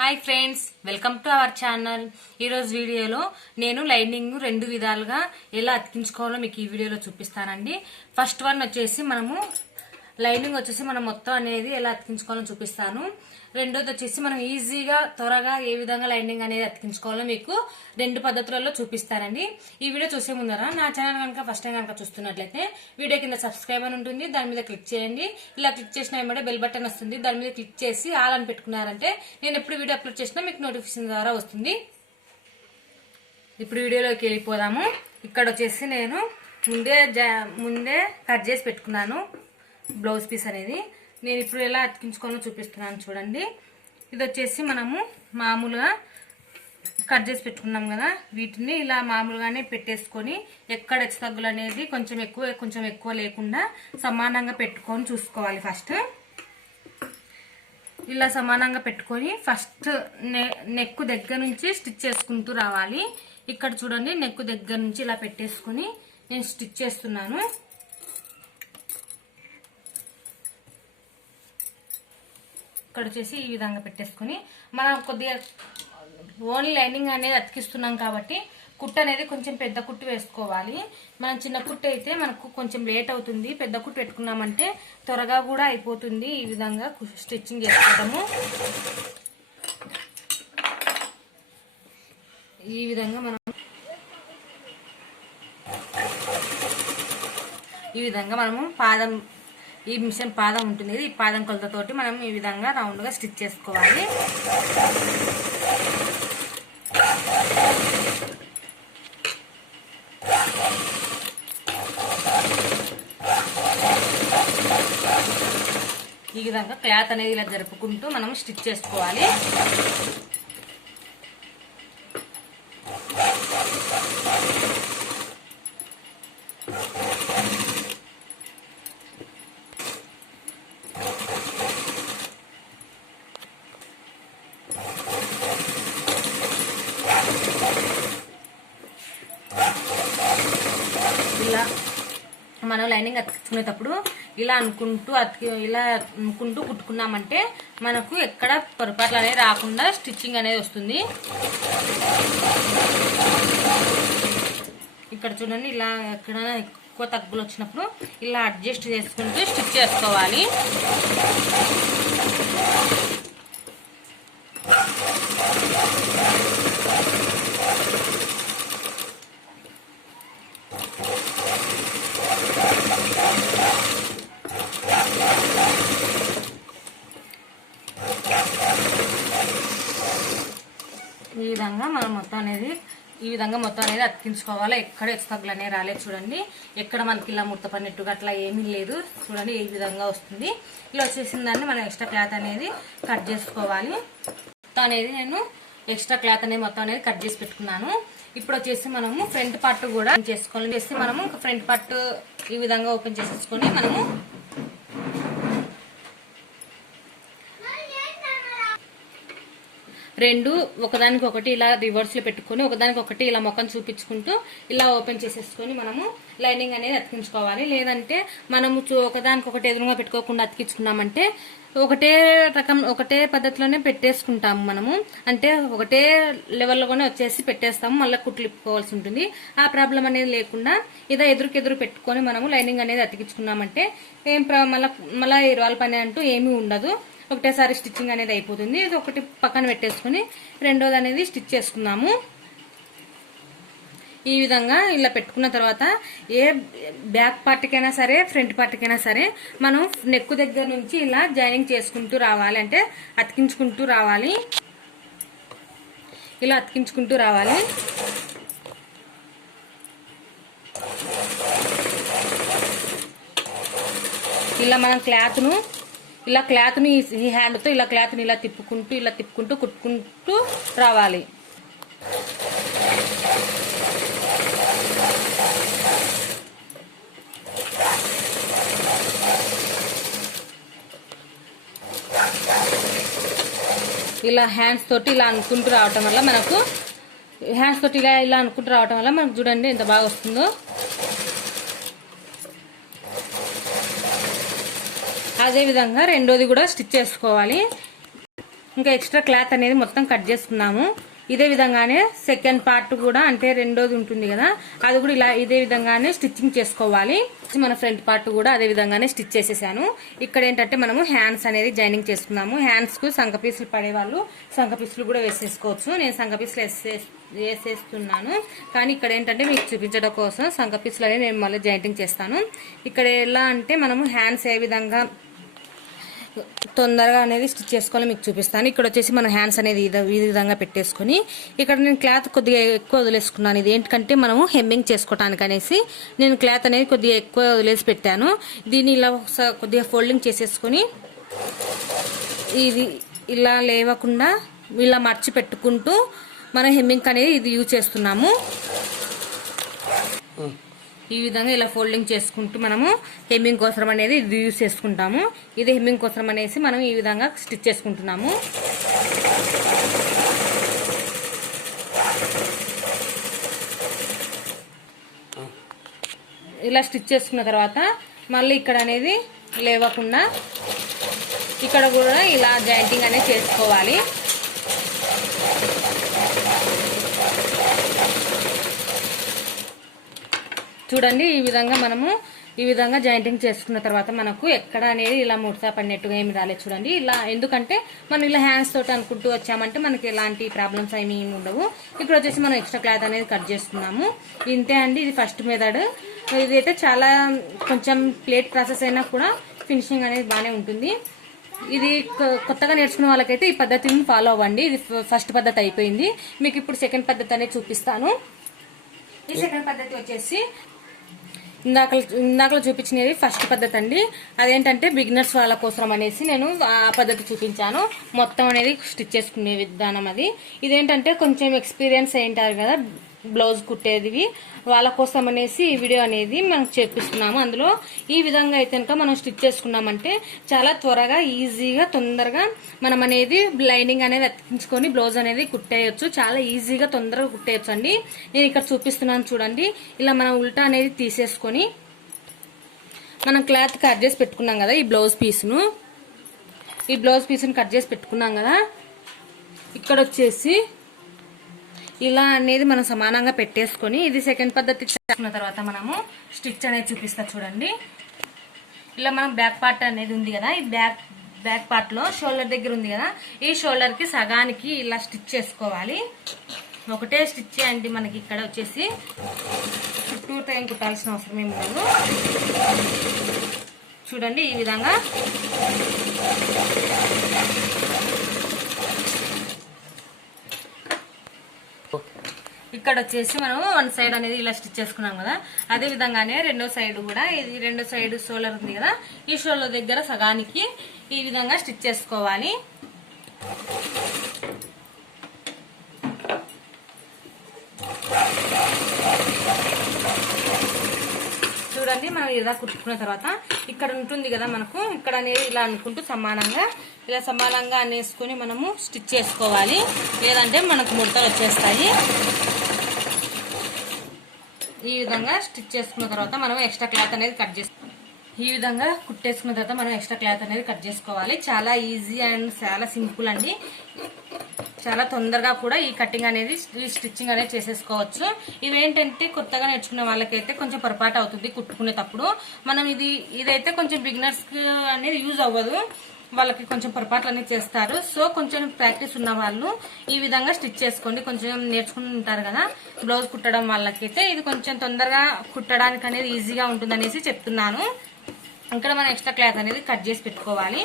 Hi friends welcome to our channel. ఈరోజు వీడియోలో నేను లైనింగ్ రెండు విధాలుగా ఎలా అతికించుకోవాలో మీకు ఈ వీడియోలో చూపిస్తానండి. ఫస్ట్ వన్ వచ్చేసి మనము లైనింగ్ వచ్చేసి మనం మొత్తం అనేది ఎలా అతికించుకోవాలో చూపిస్తాను. రెండోది వచ్చేసి మనం ఈజీగా త్వరగా ఏ విధంగా లైనింగ్ అనేది అతికించుకోవాలో మీకు రెండు పద్ధతులలో చూపిస్తానండి. ఈ వీడియో చూసే ముందర నా ఛానల్ కనుక ఫస్ట్ టైం కనుక చూస్తున్నట్లయితే వీడియో కింద సబ్స్క్రైబ్ అని ఉంటుంది దాని మీద క్లిక్ చేయండి. ఇలా క్లిక్ చేసిన వెంబడే బెల్ బటన్ వస్తుంది దాని మీద క్లిక్ చేసి ఆల్ అని పెట్టుకున్నారంటే నేను ఎప్పుడు వీడియో అప్లోడ్ చేసినా మీకు నోటిఫికేషన్ ద్వారా వస్తుంది. ఇప్పుడు వీడియోలోకి వెళ్ళిపోదాము. ఇక్కడ వచ్చేసి నేను ముందే జా- ముందే కట్ చేసి పెట్టుకున్నాను బ్లౌజ్ పీస్ అనేది. నేను ఇప్పుడు ఎలా అతికించుకోవాలో చూపిస్తున్నాను చూడండి. ఇది వచ్చేసి మనము మామూలుగా కట్ చేసి పెట్టుకున్నాం కదా వీటిని. ఇలా మామూలుగానే పెట్టేసుకొని ఎక్కడ హెచ్చుతగ్గులు అనేది కొంచెం ఎక్కువ కొంచెం ఎక్కువ లేకుండా సమానంగా పెట్టుకొని చూసుకోవాలి ఫస్ట్. ఇలా సమానంగా పెట్టుకొని ఫస్ట్ నెక్ దగ్గర నుంచి స్టిచ్ చేసుకుంటూ రావాలి. ఇక్కడ చూడండి నెక్ దగ్గర నుంచి ఇలా పెట్టేసుకొని నేను స్టిచ్ చేస్తున్నాను. ఇక్కడ వచ్చేసి ఈ విధంగా పెట్టేసుకొని మనం కొద్దిగా ఓన్లీ లైనింగ్ అనేది అతికిస్తున్నాం కాబట్టి కుట్టు అనేది కొంచెం పెద్ద కుట్టు వేసుకోవాలి. మనం చిన్న కుట్టు అయితే మనకు కొంచెం లేట్ అవుతుంది. పెద్ద కుట్టు పెట్టుకున్నామంటే త్వరగా కూడా అయిపోతుంది ఈ విధంగా స్టిచ్చింగ్ చేసుకోవడము. ఈ విధంగా మనం ఈ విధంగా మనము పాదం ఈ మిషన్ పాదం ఉంటుంది ఈ పాదం కొలతతోటి మనం ఈ విధంగా రౌండ్గా స్టిచ్ చేసుకోవాలి. ఈ విధంగా క్లాత్ అనేది ఇలా జరుపుకుంటూ మనం స్టిచ్ చేసుకోవాలి ఇలా మనం లైనింగ్ అతికించుకునేటప్పుడు ఇలా అనుకుంటూ అతికి ఇలా అనుకుంటూ కుట్టుకున్నామంటే మనకు ఎక్కడ పొరపాట్లు అనేది రాకుండా స్టిచ్చింగ్ అనేది వస్తుంది. ఇక్కడ చూడండి ఇలా ఎక్కడైనా ఎక్కువ తగ్గులు వచ్చినప్పుడు ఇలా అడ్జస్ట్ చేసుకుంటూ స్టిచ్ చేసుకోవాలి ఈ విధంగా మనం మొత్తం అనేది ఈ విధంగా మొత్తం అనేది అతికించుకోవాలి? ఎక్కడ ఎక్స్తగ్గులు అనేవి రాలేదు చూడండి. ఎక్కడ మనకి ఇలా ముడత పడినట్టుగా అట్లా ఏమీ లేదు. చూడండి ఈ విధంగా వస్తుంది. ఇలా వచ్చేసిన దాన్ని మనం ఎక్స్ట్రా క్లాత్ అనేది కట్ చేసుకోవాలి. మొత్తం అనేది నేను ఎక్స్ట్రా క్లాత్ అనేది మొత్తం అనేది కట్ చేసి పెట్టుకున్నాను. ఇప్పుడు వచ్చేసి మనము ఫ్రంట్ పార్ట్ కూడా చేసుకోవాలి. చేసి మనము ఫ్రంట్ పార్ట్ ఈ విధంగా ఓపెన్ చేసేసుకొని మనము రెండు ఒకదానికి ఒకటి ఇలా రివర్స్లో పెట్టుకొని ఒకదానికి ఒకటి ఇలా మొక్కం చూపించుకుంటూ ఇలా ఓపెన్ చేసేసుకొని మనము లైనింగ్ అనేది అతికించుకోవాలి. లేదంటే మనము చూ- ఒకదానికి ఒకటి ఎదురుగా పెట్టుకోకుండా అతికించుకున్నామంటే ఒకటే రకం ఒకటే పద్ధతిలోనే పెట్టేసుకుంటాము మనము. అంటే ఒకటే లెవెల్లోనే వచ్చేసి పెట్టేస్తాము. మళ్ళీ కుట్లు ఇప్పుకోవాల్సి ఉంటుంది. ఆ ప్రాబ్లం అనేది లేకుండా ఇదా ఎదురుకెదురు పెట్టుకొని మనము లైనింగ్ అనేది అతికించుకున్నామంటే ఏం ప్రా- మళ్ళీ ఇరవాల పని అంటూ ఏమీ ఉండదు. ఒకటేసారి స్టిచ్చింగ్ అనేది అయిపోతుంది. ఇది ఒకటి పక్కన పెట్టేసుకుని రెండోది అనేది స్టిచ్ చేసుకున్నాము ఈ విధంగా ఇలా పెట్టుకున్న తర్వాత ఏ బ్యాక్ పార్ట్కైనా సరే ఫ్రంట్ పార్ట్కైనా సరే మనం నెక్ దగ్గర నుంచి ఇలా జాయినింగ్ చేసుకుంటూ రావాలి. అంటే అతికించుకుంటూ రావాలి. ఇలా అతికించుకుంటూ రావాలి. ఇలా మనం క్లాత్ను ఇలా క్లాత్ని ఈ హ్యాండ్తో ఇలా క్లాత్ని ఇలా తిప్పుకుంటూ ఇలా తిప్పుకుంటూ కుట్టుకుంటూ రావాలి. ఇలా హ్యాండ్స్ తోటి ఇలా అనుకుంటూ రావటం వల్ల మనకు హ్యాండ్స్ తోటి ఇలా ఇలా అనుకుంటూ రావటం వల్ల మనకు చూడండి ఎంత బాగా వస్తుందో. అదే విధంగా రెండోది కూడా స్టిచ్ చేసుకోవాలి. ఇంకా ఎక్స్ట్రా క్లాత్ అనేది మొత్తం కట్ చేసుకున్నాము ఇదే విధంగానే సెకండ్ పార్ట్ కూడా అంటే రెండోది ఉంటుంది కదా అది కూడా ఇలా ఇదే విధంగానే స్టిచ్చింగ్ చేసుకోవాలి. మన ఫ్రంట్ పార్ట్ కూడా అదే విధంగానే స్టిచ్ చేసేసాను. ఇక్కడ ఏంటంటే మనము హ్యాండ్స్ అనేది జాయినింగ్ చేసుకున్నాము హ్యాండ్స్కు సంక పీసులు పడేవాళ్ళు సంక పీసులు కూడా వేసేసుకోవచ్చు. నేను సంక పీసులు వేసే వేసేస్తున్నాను. కానీ ఇక్కడ ఏంటంటే మీకు చూపించడం కోసం సంఘ పీసులు అనేది నేను మళ్ళీ జాయింటింగ్ చేస్తాను. ఇక్కడ ఎలా అంటే మనము హ్యాండ్స్ ఏ విధంగా తొందరగా అనేది స్టిచ్ చేసుకోవాలి మీకు చూపిస్తాను. ఇక్కడ వచ్చేసి మన హ్యాండ్స్ అనేది ఈ విధంగా పెట్టేసుకొని ఇక్కడ నేను క్లాత్ కొద్దిగా ఎక్కువ వదిలేసుకున్నాను. ఇది ఏంటంటే మనము హెమ్మింగ్ చేసుకోవటానికి అనేసి నేను క్లాత్ అనేది కొద్దిగా ఎక్కువ వదిలేసి పెట్టాను. దీన్ని ఇలా కొద్దిగా ఫోల్డింగ్ చేసేసుకొని ఇది ఇలా లేవకుండా ఇలా మర్చి పెట్టుకుంటూ మనం హెమ్మింగ్ అనేది ఇది యూజ్ చేస్తున్నాము. ఈ విధంగా ఇలా ఫోల్డింగ్ చేసుకుంటూ మనము హెమ్మింగ్ కోసరం అనేది ఇది యూజ్ చేసుకుంటాము. ఇది హెమ్మింగ్ కోసరం అనేసి మనం ఈ విధంగా స్టిచ్ చేసుకుంటున్నాము. ఇలా స్టిచ్ చేసుకున్న తర్వాత మళ్ళీ ఇక్కడ అనేది లేవకుండా ఇక్కడ కూడా ఇలా జాయింటింగ్ అనేది చేసుకోవాలి. చూడండి ఈ విధంగా మనము ఈ విధంగా జాయింటింగ్ చేసుకున్న తర్వాత మనకు ఎక్కడ అనేది ఇలా ముడత పడినట్టుగా ఏమి రాలేదు చూడండి. ఇలా ఎందుకంటే మనం ఇలా హ్యాండ్స్ తోటి అనుకుంటూ వచ్చామంటే మనకి ఎలాంటి ప్రాబ్లమ్స్ ఏమి ఉండవు. ఇప్పుడు వచ్చేసి మనం ఎక్స్ట్రా క్లాత్ అనేది కట్ చేసుకున్నాము ఇంతే అండి ఇది ఫస్ట్ మెథడ్ ఇది అయితే చాలా కొంచెం ప్లేట్ ప్రాసెస్ అయినా కూడా ఫినిషింగ్ అనేది బాగానే ఉంటుంది. ఇది కొ- కొత్తగా నేర్చుకున్న వాళ్ళకైతే ఈ పద్ధతిని ఫాలో అవ్వండి. ఇది ఫ- ఫస్ట్ పద్ధతి అయిపోయింది. మీకు ఇప్పుడు సెకండ్ పద్ధతి అనేది చూపిస్తాను. ఈ సెకండ్ పద్ధతి వచ్చేసి ఇందాక ఇందాకలో చూపించినది ఫస్ట్ పద్ధతి అండి. అదేంటంటే బిగినర్స్ వాళ్ళ కోసం అనేసి నేను ఆ పద్ధతి చూపించాను. మొత్తం అనేది స్టిచ్ చేసుకునే విధానం అది. ఇదేంటంటే కొంచెం ఎక్స్పీరియన్స్ అయింటారు కదా బ్లౌజ్ కుట్టేది వాళ్ళ కోసం అనేసి ఈ వీడియో అనేది మనం చేపిస్తున్నాము. అందులో ఈ విధంగా అయితే కనుక మనం స్టిచ్ చేసుకున్నామంటే చాలా త్వరగా ఈజీగా తొందరగా మనం అనేది లైనింగ్ అనేది అతికించుకొని బ్లౌజ్ అనేది కుట్టేయచ్చు. చాలా ఈజీగా తొందరగా కుట్టేయచ్చు అండి నేను ఇక్కడ చూపిస్తున్నాను చూడండి. ఇలా మనం ఉల్టా అనేది తీసేసుకొని మనం క్లాత్ కట్ చేసి పెట్టుకున్నాం కదా ఈ బ్లౌజ్ పీస్ను. ఈ బ్లౌజ్ పీస్ని కట్ చేసి పెట్టుకున్నాం కదా. ఇక్కడ వచ్చేసి ఇలా అనేది మనం సమానంగా పెట్టేసుకొని ఇది సెకండ్ పద్ధతి చేసుకున్న తర్వాత మనము స్టిచ్ అనేది చూపిస్తా చూడండి. ఇలా మనం బ్యాక్ పార్ట్ అనేది ఉంది కదా ఈ బ్యాక్ బ్యాక్ పార్ట్లో షోల్డర్ దగ్గర ఉంది కదా ఈ షోల్డర్కి సగానికి ఇలా స్టిచ్ చేసుకోవాలి. ఒకటే స్టిచ్ చేయండి మనకి ఇక్కడ వచ్చేసి. చుట్టూ టైం కుట్టాల్సిన అవసరం ఏమి లేదు. చూడండి ఈ విధంగా. ఇక్కడ వచ్చేసి మనం వన్ సైడ్ అనేది ఇలా స్టిచ్ చేసుకున్నాం కదా. అదే విధంగానే రెండో సైడ్ కూడా ఇది రెండో సైడ్ షోలర్ ఉంది కదా. ఈ షోలర్ దగ్గర సగానికి ఈ విధంగా స్టిచ్ చేసుకోవాలి. చూడండి మనం ఇలా కుట్టుకున్న తర్వాత ఇక్కడ ఉంటుంది కదా మనకు. ఇక్కడ అనేది ఇలా అనుకుంటూ సమానంగా ఇలా సమానంగా అనేసుకొని మనము స్టిచ్ చేసుకోవాలి. లేదంటే మనకు ముడతలు వచ్చేస్తాయి. ఈ విధంగా స్టిచ్ చేసుకున్న తర్వాత మనం ఎక్స్ట్రా క్లాత్ అనేది కట్ చేసుకోవాలి ఈ విధంగా కుట్టేసుకున్న తర్వాత మనం ఎక్స్ట్రా క్లాత్ అనేది కట్ చేసుకోవాలి. చాలా ఈజీ అండ్ చాలా సింపుల్ అండి. చాలా తొందరగా కూడా ఈ కటింగ్ అనేది ఈ స్టిచ్చింగ్ అనేది చేసేసుకోవచ్చు. ఇవేంటంటే కొత్తగా నేర్చుకునే వాళ్ళకైతే కొంచెం పొరపాటు అవుతుంది కుట్టుకునేటప్పుడు. మనం ఇది ఇదైతే కొంచెం బిగినర్స్కి అనేది యూజ్ అవ్వదు. వాళ్ళకి కొంచెం పొరపాట్లు అనేది చేస్తారు. సో కొంచెం ప్రాక్టీస్ ఉన్న వాళ్ళు ఈ విధంగా స్టిచ్ చేసుకోండి. కొంచెం నేర్చుకుని ఉంటారు కదా. బ్లౌజ్ కుట్టడం వాళ్ళకైతే ఇది కొంచెం తొందరగా కుట్టడానికి అనేది ఈజీగా ఉంటుందనేసి చెప్తున్నాను. ఇక్కడ మనం ఎక్స్ట్రా క్లాత్ అనేది కట్ చేసి పెట్టుకోవాలి.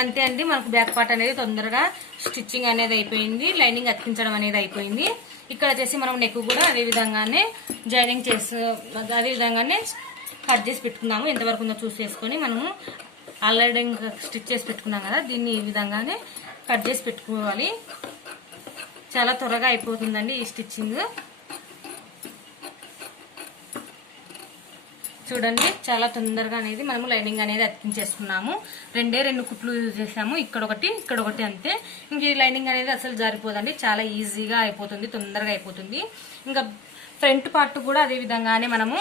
అంతే అండి మనకు బ్యాక్ పార్ట్ అనేది తొందరగా స్టిచ్చింగ్ అనేది అయిపోయింది. లైనింగ్ అతికించడం అనేది అయిపోయింది. ఇక్కడ వచ్చేసి మనం నెక్ కూడా అదే విధంగానే జాయినింగ్ చేసు అదే విధంగానే కట్ చేసి పెట్టుకున్నాము. ఎంతవరకు ఉందో చూసేసుకొని మనము ఆల్రెడీ ఇంకా స్టిచ్ చేసి పెట్టుకున్నాం కదా దీన్ని ఈ విధంగానే కట్ చేసి పెట్టుకోవాలి. చాలా త్వరగా అయిపోతుందండి ఈ స్టిచ్చింగ్. చూడండి చాలా తొందరగా అనేది మనము లైనింగ్ అనేది అతికించేసుకున్నాము. రెండే రెండు కుట్లు యూజ్ చేసాము ఇక్కడ ఒకటి ఇక్కడ ఒకటి అంతే. ఇంక ఈ లైనింగ్ అనేది అసలు జారిపోదండి. చాలా ఈజీగా అయిపోతుంది తొందరగా అయిపోతుంది. ఇంకా ఫ్రంట్ పార్ట్ కూడా అదే విధంగానే మనము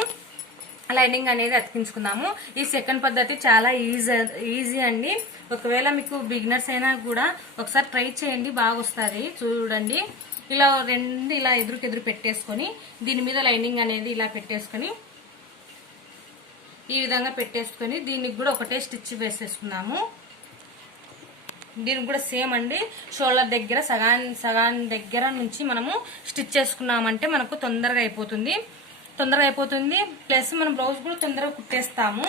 లైనింగ్ అనేది అతికించుకుందాము. ఈ సెకండ్ పద్ధతి చాలా ఈజీ ఈజీ అండి. ఒకవేళ మీకు బిగినర్స్ అయినా కూడా ఒకసారి ట్రై చేయండి బాగా వస్తుంది. చూడండి. ఇలా రెండు ఇలా ఎదురుకెదురు పెట్టేసుకొని దీని మీద లైనింగ్ అనేది ఇలా పెట్టేసుకొని ఈ విధంగా పెట్టేసుకొని దీనికి కూడా ఒకటే స్టిచ్ వేసేసుకున్నాము దీనికి కూడా సేమ్ అండి. షోల్డర్ దగ్గర సగాన్ సగాన్ దగ్గర నుంచి మనము స్టిచ్ చేసుకున్నామంటే మనకు తొందరగా అయిపోతుంది. తొందరగా అయిపోతుంది. ప్లస్ మనం బ్లౌజ్ కూడా తొందరగా కుట్టేస్తాము.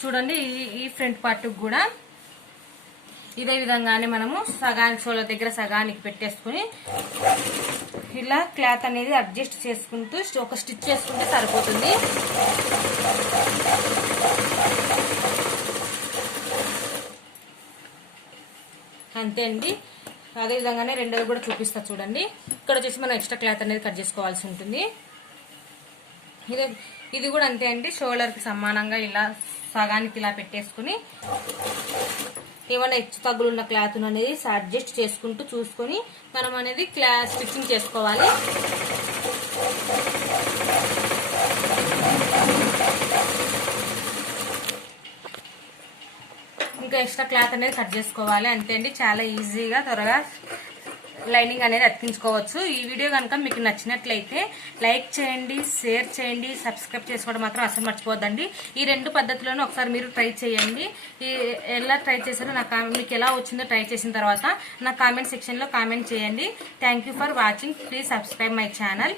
చూడండి ఈ ఈ ఫ్రంట్ పార్ట్కి కూడా. ఇదే విధంగానే మనము సగానికి సోలో దగ్గర సగానికి పెట్టేసుకుని ఇలా క్లాత్ అనేది అడ్జస్ట్ చేసుకుంటూ ఒక స్టిచ్ చేసుకుంటే సరిపోతుంది. అంతే అండి. అదే విధంగానే రెండోది కూడా చూపిస్తా చూడండి. ఇక్కడ వచ్చేసి మనం ఎక్స్ట్రా క్లాత్ అనేది కట్ చేసుకోవాల్సి ఉంటుంది. ఇది ఇది కూడా అంతే అండి. షోల్డర్కి సమానంగా ఇలా సగానికి ఇలా పెట్టేసుకుని ఏమైనా హెచ్చు తగ్గులున్న క్లాత్ అనేది అడ్జస్ట్ చేసుకుంటూ చూసుకొని మనం అనేది క్లా స్టిచ్చింగ్ చేసుకోవాలి. ఇంకా ఎక్స్ట్రా క్లాత్ అనేది కట్ చేసుకోవాలి. అంతే అండి. చాలా ఈజీగా త్వరగా లైనింగ్ అనేది అతికించుకోవచ్చు. ఈ వీడియో కనుక మీకు నచ్చినట్లయితే లైక్ చేయండి షేర్ చేయండి సబ్స్క్రైబ్ చేసుకోవడం మాత్రం అసలు మర్చిపోద్దండి ఈ రెండు పద్ధతులను ఒకసారి మీరు ట్రై చేయండి. ఈ ఎలా ట్రై చేశారో నా మీకు ఎలా వచ్చిందో ట్రై చేసిన తర్వాత నా కామెంట్ సెక్షన్లో కామెంట్ చేయండి. Thank for watching please subscribe my channel